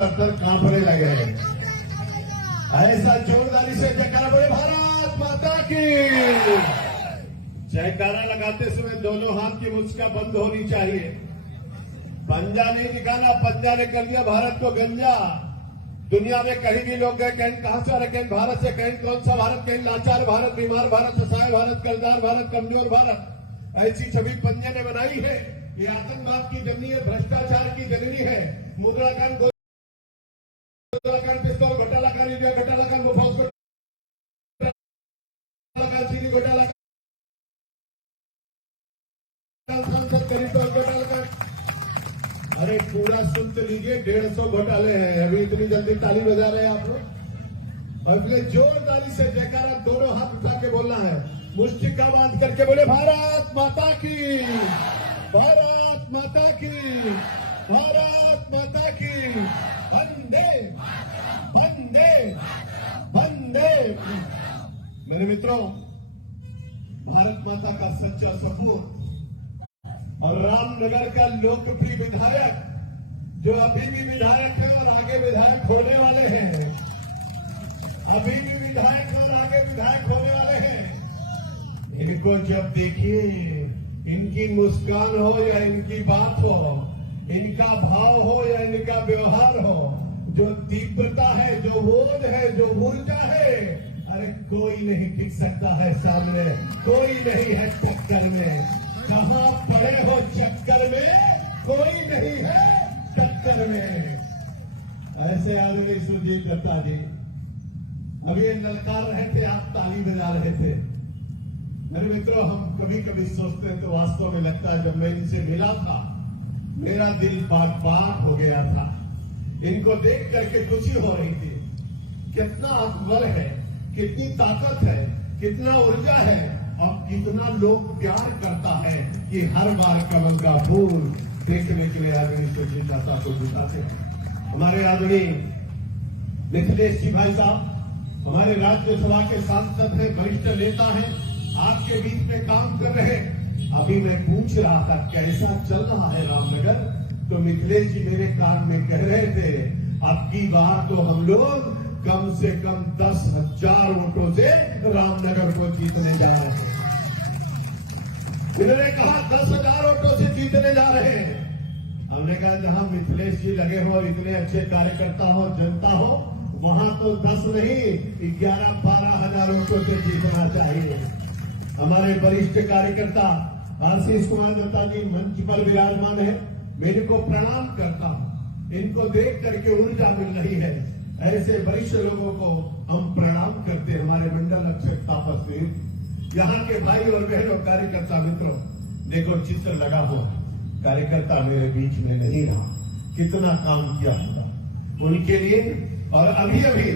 अंदर कांपने लगे हैं। ऐसा जोरदारी से जयकारा बोले भारत माता की। जयकारा लगाते समय दोनों हाथ की मुस्का बंद होनी चाहिए। पंजा नहीं दिखाना, पंजा ने कर दिया भारत को गंजा। दुनिया में कहीं भी लोग गए, कहीं कहां से आ रहे, कहीं भारत से, कहीं कौन सा भारत, कहीं लाचार भारत, बीमार भारत, असहाय भारत, कर्जदार भारत, कमजोर भारत, ऐसी छवि पंजा ने बनाई है। ये आतंकवाद की जननी है, भ्रष्टाचार की जननी है। मुद्राकांड पिस्तौल घोटाला का, मीडिया घोटाला का, मुफास घोटाला, चीनी घोटाला, सांसद करीब घोटाला का। अरे पूरा सुन तो लीजिए, 150 घोटाले हैं। अभी इतनी जल्दी ताली बजा रहे हैं आप लोग। और इसलिए जोरदारी से जयकारा दोनों हाथ उठा के बोलना है, मुष्टि का बांध करके बोले भारत माता की, भारत माता की, भारत माता की। वंदे वंदे वंदे। मेरे मित्रों, भारत माता का सच्चा सपूत और रामनगर का लोकप्रिय विधायक, जो अभी भी विधायक है और आगे विधायक होने वाले हैं, अभी भी विधायक और आगे विधायक होने वाले हैं। इनको जब देखिए, इनकी मुस्कान हो या इनकी बात हो, इनका भाव हो या इनका व्यवहार हो, जो तीव्रता है, जो ओज है, जो ऊर्जा है, अरे कोई नहीं टिक सकता है सामने, कोई नहीं है टक्कर में। कहां पड़े हो चक्कर में, कोई नहीं है टक्कर में। ऐसे आदमी सुरजीत दत्ता जी, अब ये ललकार रहे थे, आप ताली बजा रहे थे। मेरे मित्रों, हम कभी कभी सोचते हैं तो वास्तव में लगता है, जब मैं इनसे मिला था मेरा दिल बाग बाग हो गया था। इनको देख करके खुशी हो रही थी। कितना आत्मबल है, कितनी ताकत है, कितना ऊर्जा है, और कितना लोग प्यार करता है कि हर बार कमल का फूल देखने के लिए आदमी सुरजीत दत्ता को जुटाते हैं। हमारे आदमी मिथिलेश जी भाई साहब हमारे राज्यसभा के सांसद हैं, वरिष्ठ नेता हैं, आपके बीच में काम कर रहे हैं। अभी मैं पूछ रहा था कैसा चल रहा है रामनगर, तो मिथिलेश जी मेरे कान में कह रहे थे, अब की बार तो हम लोग कम से कम 10,000 वोटों से रामनगर को जीतने जा रहे हैं। उन्होंने कहा 10,000 वोटों से जीतने जा रहे हैं। हमने कहा जहां मिथिलेश जी लगे हो, इतने अच्छे कार्यकर्ता हो, जनता हो, वहां तो 10 नहीं 11-12 हजार वोटों से जीतना चाहिए। हमारे वरिष्ठ कार्यकर्ता आशीष कुमार दत्ता जी मंच पर विराजमान है, मैं इनको प्रणाम करता हूं। इनको देख करके ऊर्जा मिल रही है। ऐसे वरिष्ठ लोगों को हम प्रणाम करते हैं। हमारे मंडल अध्यक्ष तापस, यहाँ के भाई और बहनों, कार्यकर्ता मित्रों, देखो चित्र लगा हुआ, कार्यकर्ता मेरे बीच में नहीं रहा, कितना काम किया होगा उनके लिए। और अभी अभी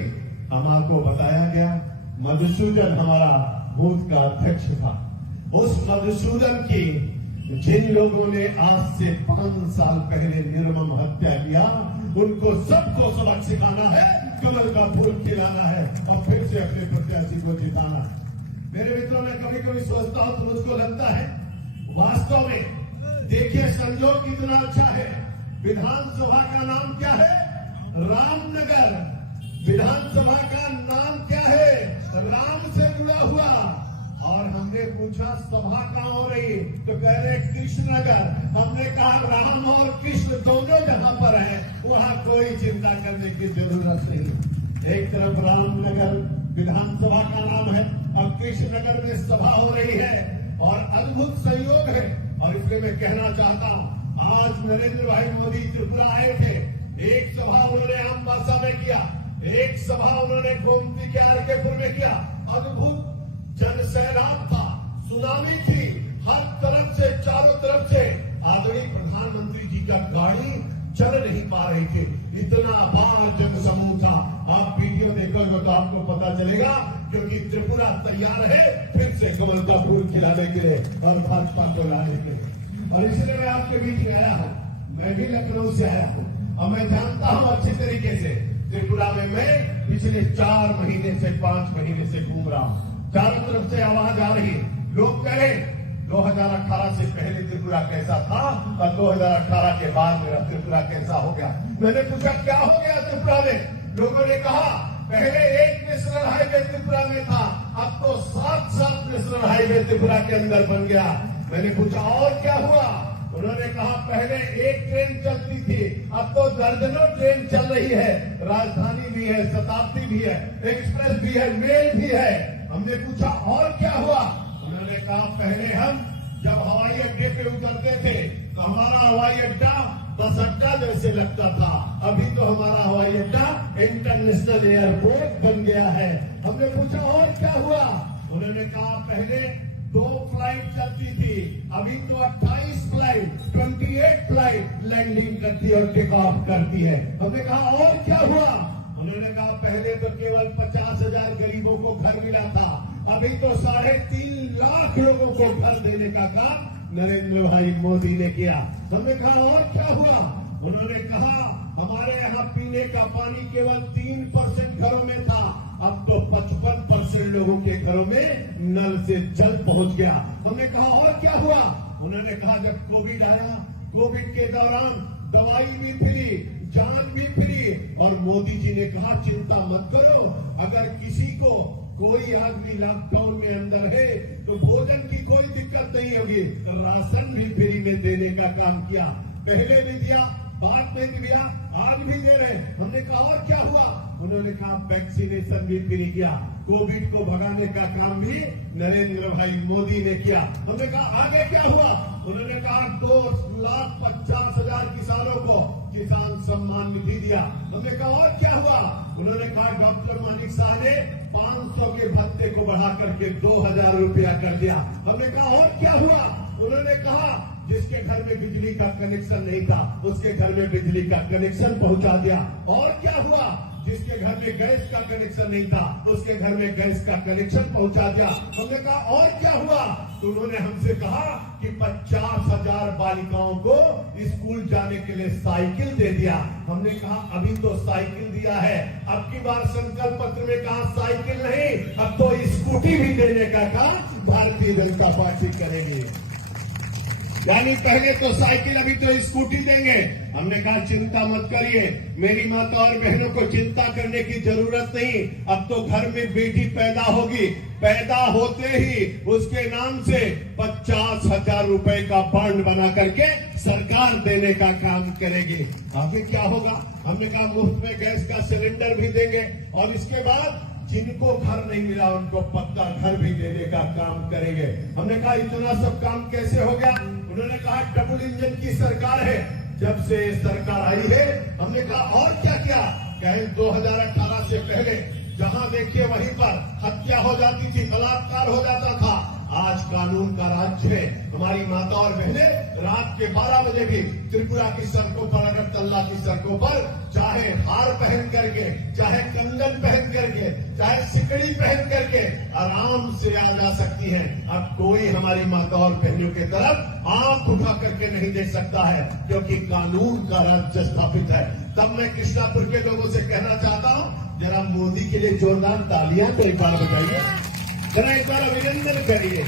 हमारे बताया गया, मधुसूदन हमारा बूथ का अध्यक्ष था, उस मधुसूदन की जिन लोगों ने आज से 5 साल पहले निर्मम हत्या किया, उनको सबको सबक सिखाना है, कमल का फूल खिलाना है और फिर से अपने प्रत्याशी को जिताना है। मेरे मित्रों, मैं कभी कभी सोचता हूं तो मुझको लगता है, वास्तव में देखिए संजोग कितना अच्छा है। विधानसभा का नाम क्या है? रामनगर। विधानसभा का नाम क्या है? राम से जुड़ा हुआ। और हमने पूछा सभा कहां हो रही, तो कह रहे कृष्णनगर। हमने कहा राम और कृष्ण दोनों जहां पर है, वहां कोई चिंता करने की जरूरत नहीं। एक तरफ रामनगर विधानसभा का नाम है, अब कृष्णनगर में सभा हो रही है, और अद्भुत संयोग है। और इसलिए मैं कहना चाहता हूं, आज नरेंद्र भाई मोदी त्रिपुरा आए थे, एक सभा उन्होंने अम्बासा में किया, एक सभा उन्होंने गोमती के आरकेपुर में किया। अद्भुत जनसैलाब था, सुनामी थी, हर तरफ से, चारों तरफ से आदरणीय प्रधानमंत्री जी का गाड़ी चल नहीं पा रही थी, इतना अपार जनसमूह था। आप वीडियो देखोगे तो आपको पता चलेगा, क्योंकि त्रिपुरा तैयार है फिर से कमल का फूल खिलाने के लिए और भाजपा को लाने के लिए। और इसलिए मैं आपके बीच में आया हूं। मैं भी लखनऊ से आया हूं और मैं जानता हूं अच्छी तरीके से, त्रिपुरा में मैं पिछले 4 महीने से 5 महीने से घूम रहा हूं। चारों तरफ से आवाज आ रही है, लोग कह रहे 2018 से पहले त्रिपुरा कैसा था और 2018 के बाद मेरा त्रिपुरा कैसा हो गया। मैंने पूछा क्या हो गया त्रिपुरा में। लोगों ने कहा पहले एक नेशनल हाईवे त्रिपुरा में था, अब तो 7 नेशनल हाईवे त्रिपुरा के अंदर बन गया। मैंने पूछा और क्या हुआ। उन्होंने कहा पहले एक ट्रेन चलती थी, अब तो दर्जनों ट्रेन चल रही है। राजधानी भी है, शताब्दी भी है, एक्सप्रेस भी है, मेल भी है। हमने पूछा और क्या हुआ। उन्होंने कहा पहले हम जब हवाई अड्डे पे उतरते थे तो हमारा हवाई अड्डा बस अड्डा जैसे लगता था, अभी तो हमारा हवाई अड्डा इंटरनेशनल एयरपोर्ट बन गया है। हमने पूछा और क्या हुआ। उन्होंने कहा पहले 2 फ्लाइट चलती थी, अभी तो 28 फ्लाइट, 28 फ्लाइट लैंडिंग करती है और टेक ऑफ करती है। हमने कहा और क्या हुआ। उन्होंने कहा पहले तो केवल 50,000 गरीबों को घर मिला था, अभी तो 3.5 लाख लोगों को घर देने का काम नरेंद्र भाई मोदी ने किया। हमने कहा और क्या हुआ। उन्होंने कहा हमारे यहाँ पीने का पानी केवल 3% घरों में था, अब तो 55% लोगों के घरों में नल से जल पहुंच गया। हमने कहा और क्या हुआ। उन्होंने कहा जब कोविड आया, कोविड के दौरान दवाई भी फ्री, जान भी फ्री, और मोदी जी ने कहा चिंता मत करो, अगर किसी को कोई आदमी लॉकडाउन में अंदर है तो भोजन की कोई दिक्कत नहीं होगी, राशन भी फ्री में देने का काम किया। पहले भी दिया, बाद में भी दिया, आज भी दे रहे। हमने कहा और क्या हुआ। उन्होंने कहा वैक्सीनेशन भी फ्री किया, कोविड को भगाने का काम भी नरेंद्र भाई मोदी ने किया। हमने कहा आगे क्या हुआ। उन्होंने कहा 2,50,000 किसानों को किसान सम्मान निधि दिया। हमने कहा और क्या हुआ। उन्होंने कहा डॉक्टर मानिक शाह ने 500 के भत्ते को बढ़ा करके 2,000 रुपया कर दिया। हमने कहा और क्या हुआ। उन्होंने कहा जिसके घर में बिजली का कनेक्शन नहीं था उसके घर में बिजली का कनेक्शन पहुंचा दिया। और क्या हुआ। जिसके घर में गैस का कनेक्शन नहीं था उसके घर में गैस का कनेक्शन पहुंचा दिया। हमने कहा और क्या हुआ। तो उन्होंने हमसे कहा कि 50,000 बालिकाओं को स्कूल जाने के लिए साइकिल दे दिया। हमने कहा अभी तो साइकिल दिया है, अब की बार संकल्प पत्र में कहा साइकिल नहीं, अब तो स्कूटी भी देने का काम भारतीय जनता पार्टी करेगी। यानी पहले तो साइकिल, अभी तो स्कूटी देंगे। हमने कहा चिंता मत करिए, मेरी माता और बहनों को चिंता करने की जरूरत नहीं। अब तो घर में बेटी पैदा होगी, पैदा होते ही उसके नाम से 50,000 रुपए का बॉन्ड बना करके सरकार देने का काम करेगी। आगे क्या होगा। हमने कहा मुफ्त में गैस का सिलेंडर भी देंगे और इसके बाद जिनको घर नहीं मिला उनको पक्का घर भी देने का काम करेंगे। हमने कहा इतना सब काम कैसे हो गया। उन्होंने कहा डबल इंजन की सरकार है, जब से सरकार आई है। हमने कहा और क्या क्या। कहें 2018 से पहले जहां देखिए वहीं पर हत्या हो जाती थी, बलात्कार हो जाता था। आज कानून का राज्य है। हमारी माता और बहनें रात के 12 बजे भी त्रिपुरा की सड़कों पर, अगरतला की सड़कों पर, चाहे हार पहन करके, चाहे कंगन पहन करके, चाहे सिकड़ी पहन करके आराम से आ जा सकती हैं। अब कोई हमारी माता और बहनों की तरफ आंख उठा करके नहीं देख सकता है, क्योंकि कानून का राज्य स्थापित है। तब मैं कृष्णापुर के लोगों से कहना चाहता हूं, जरा मोदी के लिए जोरदार तालियां तो एक बार बजाइए, जरा एक बार अभिनंदन करिए।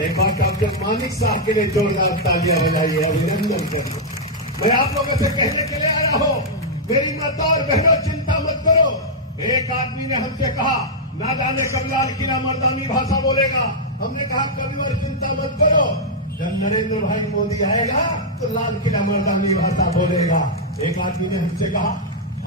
एक बार डॉक्टर मानिक साहब के लिए जोरदार तालियां बजाइए, अभिनंदन करिए। मैं आप लोगों से कहने के लिए आया हूं, मेरी माता और बहनों चिंता मत करो। एक आदमी ने हमसे कहा ना जाने कब लाल किला मर्दानी भाषा बोलेगा। हमने कहा कभी और चिंता मत करो, जब नरेंद्र भाई मोदी आएगा तो लाल किला मर्दानी भाषा बोलेगा। एक आदमी ने हमसे कहा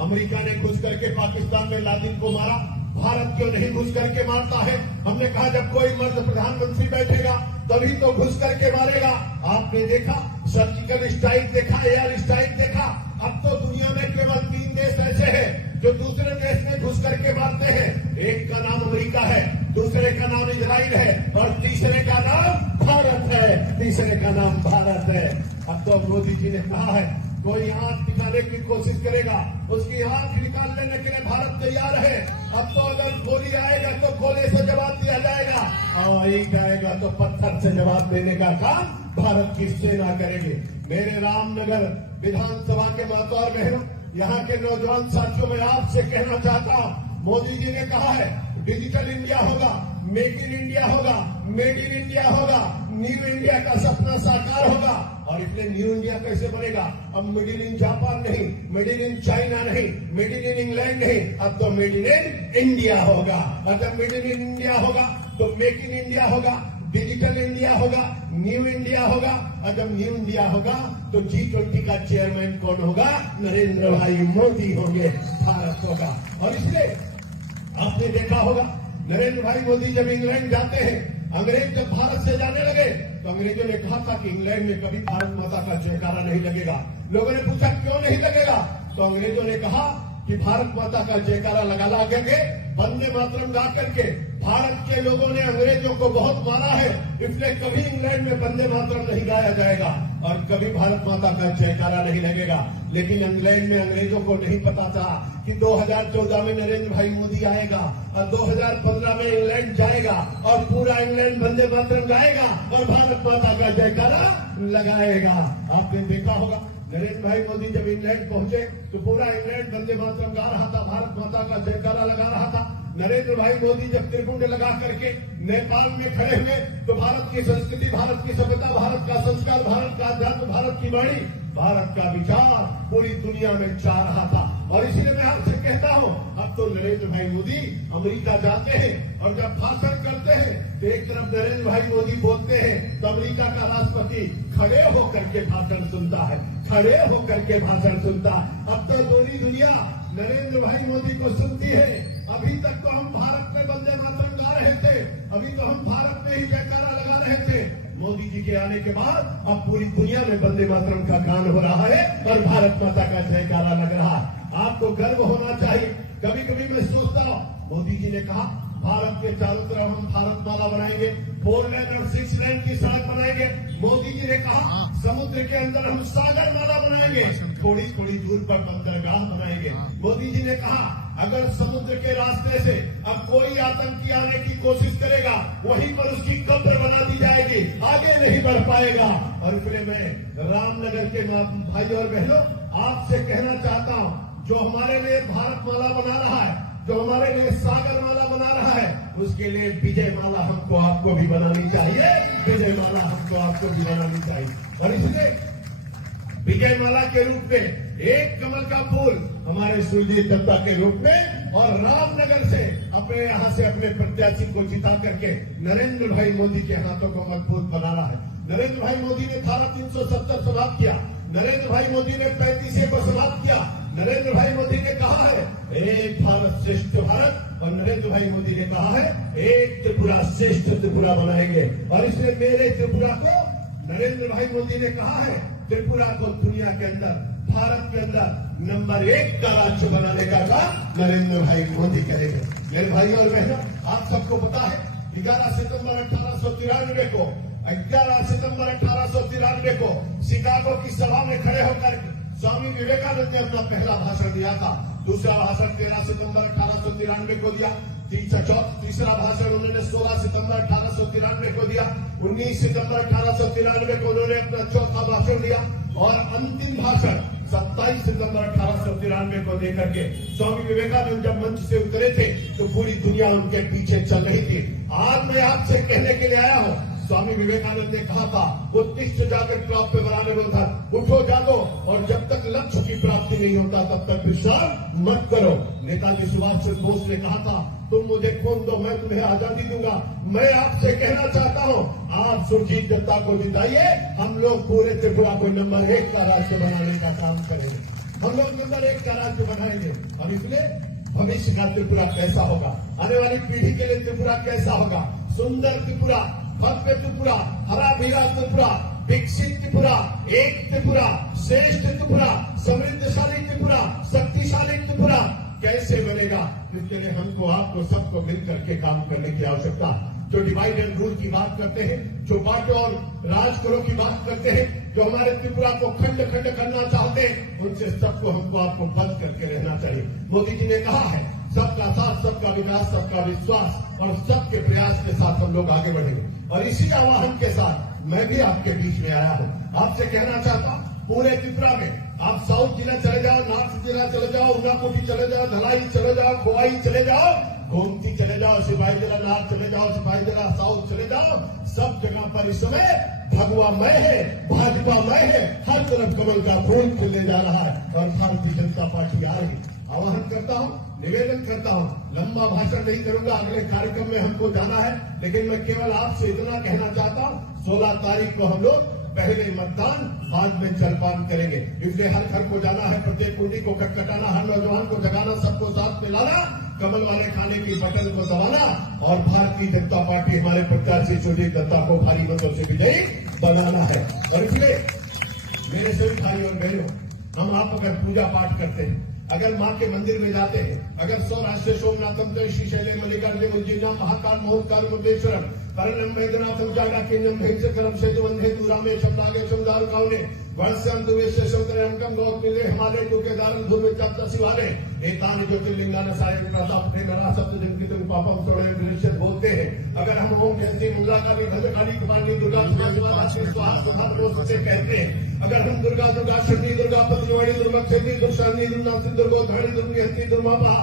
अमेरिका ने घुस करके पाकिस्तान में लादिन को मारा, भारत क्यों नहीं घुस करके मारता है। हमने कहा जब कोई मर्द प्रधानमंत्री बैठेगा तभी तो घुस करके मारेगा। आपने देखा सर्जिकल स्ट्राइक देखा, एयर स्ट्राइक देखा। अब तो दुनिया में केवल 3 देश ऐसे हैं जो दूसरे देश में घुस करके मारते हैं। एक का नाम अमेरिका है, दूसरे का नाम इजराइल है और तीसरे का नाम भारत है। तीसरे का नाम भारत है। अब तो मोदी जी ने कहा है कोई आंख दिखाने की कोशिश करेगा, उसकी आंख निकाल लेने के लिए भारत तैयार है। अब तो अगर गोली आएगा तो गोले से जवाब दिया जाएगा, हवाई आएगा तो पत्थर से जवाब देने का काम भारत की सेना करेगी। मेरे रामनगर विधानसभा के माता और बहनों, यहाँ के नौजवान साथियों, मैं आपसे कहना चाहता हूँ, मोदी जी ने कहा है डिजिटल इंडिया होगा, मेक इन इंडिया होगा, मेड इन इंडिया होगा, न्यू इंडिया का सपना साकार होगा। और इसलिए न्यू इंडिया कैसे बनेगा? अब मेड इन जापान नहीं, मेड इन चाइना नहीं, मेड इन इंग्लैंड नहीं, अब तो मेड इन इंडिया होगा। और जब मेड इन इंडिया होगा तो मेक इन इंडिया होगा, डिजिटल इंडिया होगा, न्यू इंडिया होगा। और जब न्यू इंडिया होगा तो G20 का चेयरमैन कौन होगा? नरेंद्र भाई मोदी होंगे, भारत होगा। और इसलिए आपने देखा होगा नरेंद्र भाई मोदी जब इंग्लैंड जाते हैं, अंग्रेज जब भारत से जाने लगे तो अंग्रेजों ने कहा था कि इंग्लैंड में कभी भारत माता का जयकारा नहीं लगेगा। लोगों ने पूछा क्यों नहीं लगेगा? तो अंग्रेजों ने कहा कि भारत माता का जयकारा लगा करके, वंदे मातरम गा करके भारत के लोगों ने अंग्रेजों को बहुत मारा है, इसलिए कभी इंग्लैंड में वंदे मातरम नहीं गाया जाएगा और कभी भारत माता का जयकारा नहीं लगेगा। लेकिन इंग्लैंड में अंग्रेजों को नहीं पता था कि 2014 में नरेंद्र भाई मोदी आएगा और 2015 में इंग्लैंड जाएगा और पूरा इंग्लैंड वंदे मातरम गाएगा और भारत माता का जयकारा लगाएगा। आपने देखा होगा नरेंद्र भाई मोदी जब इंग्लैंड पहुंचे तो पूरा इंग्लैंड वंदे मातरम गा रहा था, भारत माता का जयकारा लगा रहा था। नरेंद्र भाई मोदी जब त्रिकुंड लगा करके नेपाल में खड़े हुए तो भारत की संस्कृति, भारत की सभ्यता, भारत का संस्कार, भारत का अध्यात्म, भारत की वाणी, भारत का विचार पूरी दुनिया में जा रहा था। और इसलिए मैं आपसे कहता हूं, अब तो नरेंद्र भाई मोदी अमेरिका जाते हैं और जब भाषण करते हैं तो एक तरफ नरेंद्र भाई मोदी बोलते हैं तो अमेरिका का राष्ट्रपति खड़े होकर के भाषण सुनता है, खड़े होकर के भाषण सुनता। अब तो पूरी दुनिया नरेंद्र भाई मोदी को सुनती है। अभी तक तो हम भारत में वंदे मातरम गा रहे थे, अभी तो हम भारत में ही जयकारा लगा रहे थे। मोदी जी के आने के बाद अब पूरी दुनिया में वंदे मातरम का गान हो रहा है और भारत माता का जयकारा लग रहा है। आपको गर्व होना चाहिए। कभी कभी मैं सोचता हूँ, मोदी जी ने कहा भारत के चारों तरफ हम भारत माला बनाएंगे, 4 लेन और 6 लेन की सड़क बनाएंगे। मोदी जी ने कहा समुद्र के अंदर हम सागर माला बनाएंगे, थोड़ी थोड़ी दूर पर बंदरगाह बनाएंगे। मोदी जी ने कहा अगर समुद्र के रास्ते से अब कोई आतंकी आने की कोशिश करेगा वहीं पर उसकी कब्र बना दी जाएगी, आगे नहीं बढ़ पाएगा। और इसलिए मैं रामनगर के भाई और बहनों आपसे कहना चाहता हूं, जो हमारे लिए भारत माला बना रहा है, जो हमारे लिए सागर माला बना रहा है, उसके लिए विजय माला हमको आपको भी बनानी चाहिए, विजय माला हमको आपको भी बनानी चाहिए। और इसलिए विजय माला के रूप में एक कमल का फूल हमारे सुरजीत दत्ता के रूप में और रामनगर से अपने यहां से अपने प्रत्याशी को जिता करके नरेंद्र भाई मोदी के हाथों को मजबूत बना रहा है। नरेंद्र भाई मोदी ने धारा 370 समाप्त किया, नरेंद्र भाई मोदी ने 35A को समाप्त किया। नरेंद्र भाई मोदी ने कहा है एक भारत श्रेष्ठ भारत, और नरेंद्र भाई मोदी ने कहा है एक त्रिपुरा श्रेष्ठ त्रिपुरा बनाएंगे। और इसलिए मेरे त्रिपुरा को नरेंद्र भाई मोदी ने कहा है त्रिपुरा को दुनिया के अंदर, भारत के अंदर नंबर 1 का राज्य बनाने का काम नरेंद्र भाई मोदी करेंगे। मेरे भाई और बहनों, आप सबको पता है 11 सितंबर 1893 को 11 सितंबर 1893 को शिकागो की सभा में खड़े होकर स्वामी विवेकानंद ने अपना पहला भाषण दिया था। दूसरा भाषण 13 सितंबर 1893 को दिया। तीसरा भाषण उन्होंने 16 सितंबर 1893 को दिया। 19 सितंबर 1893 को उन्होंने अपना चौथा भाषण दिया और अंतिम भाषण 27 सितंबर 1893 को देकर के स्वामी विवेकानंद जब मंच से उतरे थे तो पूरी दुनिया उनके पीछे चल रही थी। आज मैं आपसे कहने के लिए आया हूं, स्वामी विवेकानंद ने कहा था उत्तिष्ठ जाकर प्राप्त बनाने बोलता, उठो जागो, और जब तक लक्ष्य की प्राप्ति नहीं होता तब तक विश्राम मत करो। नेताजी सुभाष चंद्र बोस ने कहा था तुम मुझे खून दो मैं तुम्हें आजादी दूंगा। मैं आपसे कहना चाहता हूं आप सुरजीत दत्ता को जिताइए, हम लोग पूरे त्रिपुरा को नंबर 1 का राज्य बनाने का काम करेंगे, हम लोग नंबर 1 का राज्य बनाएंगे। और इसलिए भविष्य का त्रिपुरा कैसा होगा, आने वाली पीढ़ी के लिए त्रिपुरा कैसा होगा, सुंदर त्रिपुरा, भव्य त्रिपुरा, हरा भरा त्रिपुरा, विकसित त्रिपुरा, एक त्रिपुरा, श्रेष्ठ त्रिपुरा, समृद्धशाली त्रिपुरा, शक्तिशाली त्रिपुरा कैसे बनेगा, इसके लिए हमको आपको सबको मिलकर के काम करने की आवश्यकता है। जो डिवाइड एंड रूल की बात करते हैं, जो बांटो और राज करो की बात करते हैं, जो हमारे त्रिपुरा को खंड खंड करना चाहते हैं, उनसे सबको हमको आपको बंद करके रहना चाहिए। मोदी जी ने कहा है सबका साथ, सबका विकास, सबका विश्वास और सबके प्रयास के साथ हम लोग आगे बढ़ेंगे। और इसी आह्वान के साथ मैं भी आपके बीच में आया हूं। आपसे कहना चाहता हूं पूरे त्रिपुरा में आप साउथ जिला चले जाओ, नॉर्थ जिला चले जाओ, ऊनाकोटी चले जाओ, धलाई चले जाओ, खोवाई चले जाओ, गोमती चले जाओ, सिपाही जला नार चले जाओ, सिपाही जला साउथ चले जाओ, सब जगह पर इस समय भगवा मय है, भाजपा मय है, हर तरफ कमल का फूल खिलने जा रहा है और भारतीय जनता पार्टी आ रही। आह्वान करता हूं, निवेदन करता हूं, लंबा भाषण नहीं करूंगा, अगले कार्यक्रम में हमको जाना है, लेकिन मैं केवल आपसे इतना कहना चाहता हूं, 16 तारीख को हम लोग पहले मतदान, बाद में जलपान करेंगे। इसलिए हर घर को जाना है, प्रत्येक कुंडी को खटखटाना, हर नौजवान को जगाना, सबको साथ में लाना, कमल वाले खाने की बटन को दबाना और भारतीय जनता पार्टी हमारे प्रत्याशी सुरजीत दत्ता को भारी मतों से विजयी बनाना है। और इसलिए मेरे सभी भाई और बहनों, हम आप अगर पूजा पाठ करते हैं, अगर मां के मंदिर में जाते हैं, अगर सौराष्ट्र सोमनाथम जय श्री शैले मल्लिकार्जुन उज्जैन महाकाल महोत्कार मुंडेश्वरम करणम वेदनाथम जागा किन्नम भेक्षकरम सेतु वंदे दुरामेशम नागेशम दारुकाउने वर्षम दुवेश सौंदर्यम गौतमिले हिमालय टुकेदारम धूमे चप्त शिवाले एतान ज्योतिर्लिंगान साय प्रताप प्रेमरा सप्त जिनकितम पापम सोड़े दृश्य बोलते हैं। अगर हम ओम जयंती मुल्ला का भी भद्रकाली कुमारी दुर्गा स्वास्थ्य से कहते हैं, अगर हम दुर्गा दुर्गा शक्ति दुर्गा पतिवाणी दुर्गा क्षति दुर्शानी दुर्नासी दुर्गोधाणी दुर्गहती दुर्मापा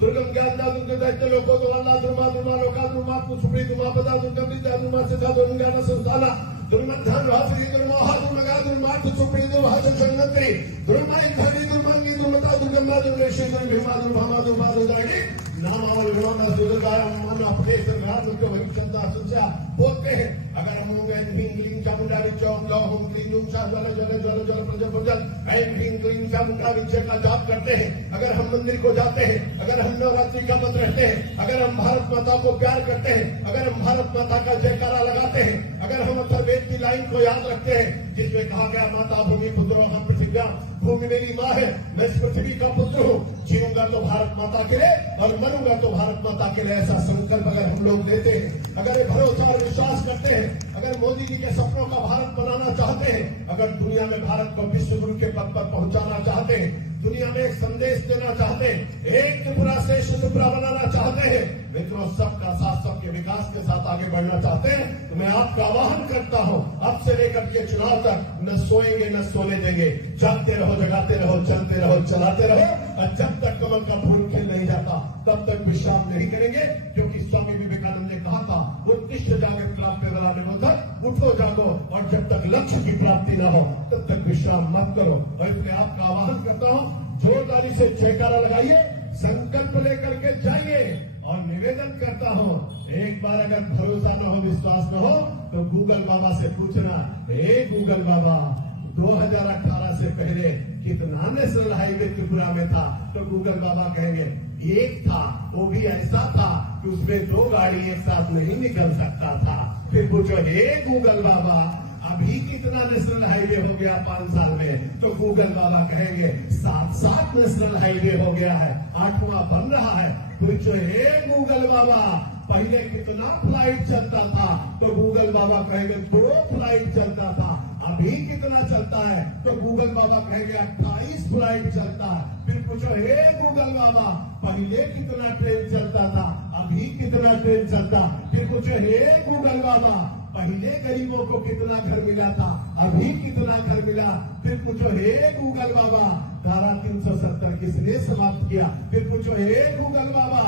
दुर्गम ज्ञानदा दुर्ग दैत्य लोको दुर्ला दुर्मा दुर्मा लोका दुर्मा कुसुमी दुर्मा पदा दुर्गम विद्या दुर्मा सिद्धा दुर्गान संस्थाना दुर्मध्यान भास्री दुर्महा दुर्मगा दुर्मार्थ सुप्री दुर्भाषण संगत्री दुर्माई धनी दुर्मंगी दुर्मता दुर्गम्मा दुर्गेश्वरी दुर्भिमा दुर्भामा दुर्मा दुर्गाणी नामावल गुणों दुर्गाय मन अपने संग्राम उनके भविष्यता सुचा बोलते हैं। अगर हम ह्रीं क्लीं चामुंडा विचौम लौ हुम क्लीं लूम सा जल जल जल जल प्रजल प्रजल ऐं ह्रीं क्लीं चामुंडा विचय का जाप करते हैं, अगर हम मंदिर को जाते हैं, अगर हम नवरात्रि का व्रत रहते हैं, अगर हम भारत माता को प्यार करते हैं, अगर हम भारत माता का जयकारा लगाते हैं, अगर हम अथर्ववेद की लाइन को याद रखते हैं जिसमें कहा गया माता भूमि पुत्रो हम पृथ्व्या, भूमि मेरी माँ है, मैं इस पृथ्वी का पुत्र हूँ, जीऊंगा तो भारत माता के लिए और मरूंगा तो भारत माता के लिए, ऐसा संकल्प अगर हम लोग लेते हैं, अगर ये भरोसा और विश्वास करते हैं, अगर मोदी जी के सपनों का भारत बनाना चाहते हैं, अगर दुनिया में भारत को विश्व गुरु के पद पर पहुंचाना चाहते हैं, दुनिया में एक संदेश देना चाहते हैं, एक त्रिपुरा से त्रिपुरा बनाना चाहते हैं, मित्रों सबका साथ सबके विकास के साथ आगे बढ़ना चाहते हैं, तो मैं आपका आह्वान करता हूं, अब से लेकर के चुनाव तक न सोएंगे न सोने देंगे, जागते रहो, जगाते रहो, चलते रहो, चलाते रहो, और जब तक कमल का फूल खिल नहीं जाता तब तक विश्राम नहीं करेंगे, क्योंकि स्वामी विवेकानंद ने कहा था, उत्कृष्ट जागे प्राप्त वाला निबोधक, उठो जागो और जब तक लक्ष्य की प्राप्ति न हो तब तक विश्राम मत करो। और इसलिए आपका आह्वान करता हूं, जोरदारी से जयकारा लगाइए, संकल्प लेकर के जाइए और निवेदन करता हूं, एक बार अगर भरोसा न हो, विश्वास न हो तो गूगल बाबा से पूछना, हे गूगल बाबा 2018 से पहले कितना नेशनल हाईवे त्रिपुरा में था, तो गूगल बाबा कहेंगे एक था, वो भी ऐसा था कि उसमें 2 गाड़ी एक साथ नहीं निकल सकता था। फिर पूछो, हे गूगल बाबा अभी कितना नेशनल हाईवे हो गया 5 साल में, तो गूगल बाबा कहेंगे 7 नेशनल हाईवे हो गया है, 8वां बन रहा है। पूछो, हे गूगल बाबा पहले कितना फ्लाइट चलता था, तो गूगल बाबा कहेंगे 2 फ्लाइट चलता था, अभी कितना चलता है, तो गूगल बाबा कहेंगे 28 फ्लाइट चलता है। फिर पूछो, हे गूगल बाबा पहले कितना ट्रेन चलता था, अभी कितना ट्रेन चलता। फिर पूछो, हे गूगल बाबा पहले गरीबों को कितना घर मिला था, अभी कितना घर मिला। फिर पूछो, हे गूगल बाबा धारा 370 किसने समाप्त किया। फिर पूछो, हे गूगल बाबा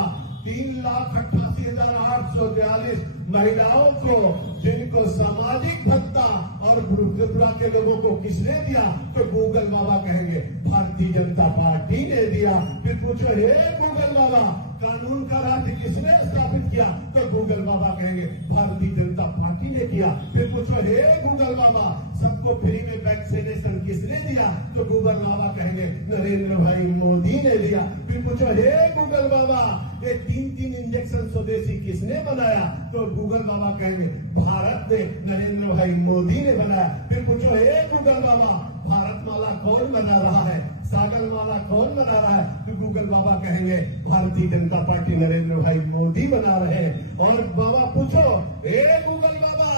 3,88,843 महिलाओं को जिनको सामाजिक भत्ता और त्रिपुरा के लोगों को किसने दिया, तो गूगल बाबा कहेंगे भारतीय जनता पार्टी ने दिया। फिर पूछो, हे गूगल बाबा कानून का राज्य किसने स्थापित किया, तो गूगल बाबा कहेंगे भारतीय जनता पार्टी ने किया। फिर पूछो, हे गूगल बाबा सबको फ्री में वैक्सीनेशन किसने दिया, तो गूगल बाबा कहेंगे नरेंद्र भाई मोदी ने दिया। फिर पूछो, हे गूगल बाबा ये 3 इंजेक्शन स्वदेशी किसने बनाया, तो गूगल बाबा कहेंगे भारत ने, नरेंद्र भाई मोदी ने बनाया। फिर पूछो, हे गूगल बाबा भारत माला कौन बना रहा है, सागर माला कौन बना रहा है, तो गूगल बाबा कहेंगे भारतीय जनता पार्टी नरेंद्र भाई मोदी बना रहे हैं। और बाबा पूछो, हे गूगल बाबा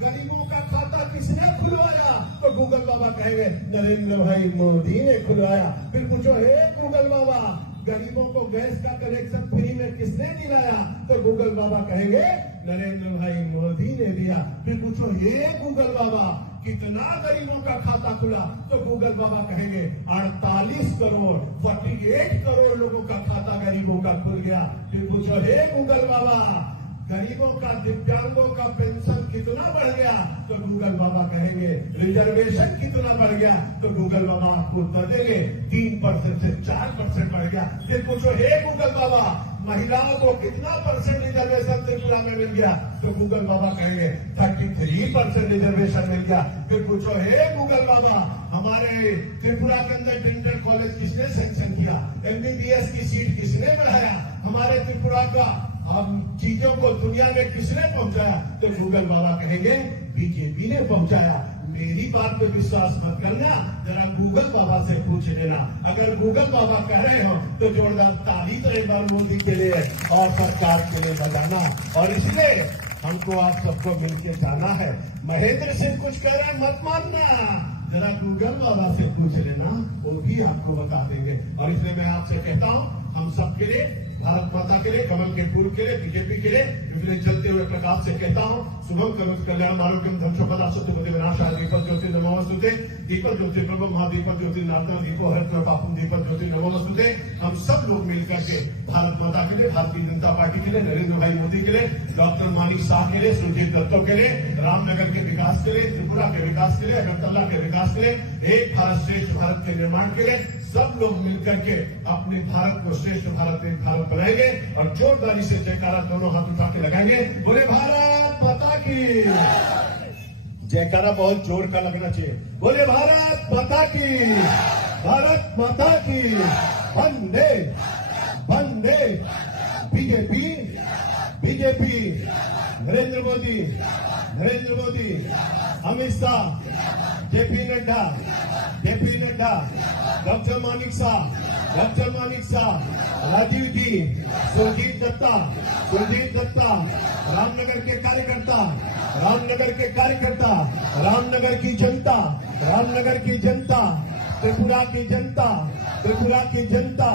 गरीबों का खाता किसने खुलवाया, तो गूगल बाबा कहेंगे नरेंद्र भाई मोदी ने खुलवाया। फिर पूछो, हे गूगल बाबा गरीबों को गैस का कनेक्शन फ्री में किसने दिलाया, तो गूगल बाबा कहेंगे नरेंद्र भाई मोदी ने दिया। फिर पूछो, हे गूगल बाबा कितना गरीबों का खाता खुला, तो गूगल बाबा कहेंगे 48 करोड़ 48 करोड़ लोगों का खाता गरीबों का खुल गया। फिर पूछो, हे गूगल बाबा, गरीबों का, दिव्यांगों का पेंशन कितना बढ़ गया, तो गूगल बाबा कहेंगे रिजर्वेशन कितना बढ़ गया, तो गूगल बाबा आपको उत्तर देंगे 3% से 4% बढ़ गया। फिर पूछो, हे गूगल बाबा, महिलाओं को कितना परसेंट रिजर्वेशन त्रिपुरा में मिल गया, तो गूगल बाबा कहेंगे 33% रिजर्वेशन मिल गया। फिर पूछो, हे गूगल बाबा, हमारे त्रिपुरा के अंदर डेंटल कॉलेज किसने सैंक्शन किया, MBBS की सीट किसने बढ़ाया, हमारे त्रिपुरा का हम चीजों को दुनिया में किसने पहुंचाया, तो गूगल बाबा कहेंगे बीजेपी ने पहुंचाया। मेरी बात पे विश्वास मत करना, जरा गूगल बाबा से पूछ लेना। अगर गूगल बाबा कह रहे हो तो जोरदार ताली तो एक बार मोदी के लिए और सरकार के लिए बजाना। और इसलिए हमको आप सबको मिलकर जाना है। महेंद्र सिंह कुछ कह रहे हैं, मत मानना, जरा गूगल बाबा से पूछ लेना, वो भी आपको बता देंगे। और इसलिए मैं आपसे कहता हूं, हम सबके लिए, भारत माता के लिए, कमल के फूल के लिए, बीजेपी के लिए, इसलिए चलते हुए प्रकाश से कहता हूं, शुभम करोति कल्याणम आरोग्यम धनसंपदा सत्यपति विनाशाय दीपक ज्योति नमोस्तुते। दीपक ज्योति प्रभु महादीपक ज्योति नारायण दीपो हरिद्र पापम दीपक ज्योति नमोस्तुते। हम सब लोग मिलकर के भारत माता के लिए, भारतीय जनता पार्टी के लिए, नरेंद्र भाई मोदी के लिए, डॉक्टर मानिक शाह के लिए, सुरजीत दत्तो के लिए, रामनगर के विकास के लिए, त्रिपुरा के विकास के लिए, अगरतला के विकास के लिए, एक भारत श्रेष्ठ भारत के निर्माण के लिए सब लोग मिलकर के अपने भारत को श्रेष्ठ भारत, एक भारत बनाएंगे। और जोरदारी से जयकारा दोनों हाथ उठा के लगाएंगे, बोले भारत माता की। जयकारा बहुत जोर का लगना चाहिए, बोले भारत माता की, भारत माता की। वंदे वंदे BJP, BJP, Narendra Modi, Narendra Modi, Amit Shah, JP Nadda, JP Nadda, doctor Manik Shah, doctor Manik Shah, Rajiv ji, Surjit Datta, Surjit Datta, Ramnagar के कार्यकर्ता, रामनगर के कार्यकर्ता, रामनगर की जनता, रामनगर की जनता, त्रिपुरा की जनता, त्रिपुरा की जनता।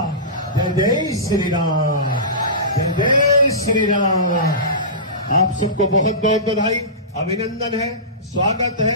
जय जय श्री राम, जय जय श्री राम। आप सबको बहुत बहुत बधाई, अभिनंदन है, स्वागत है।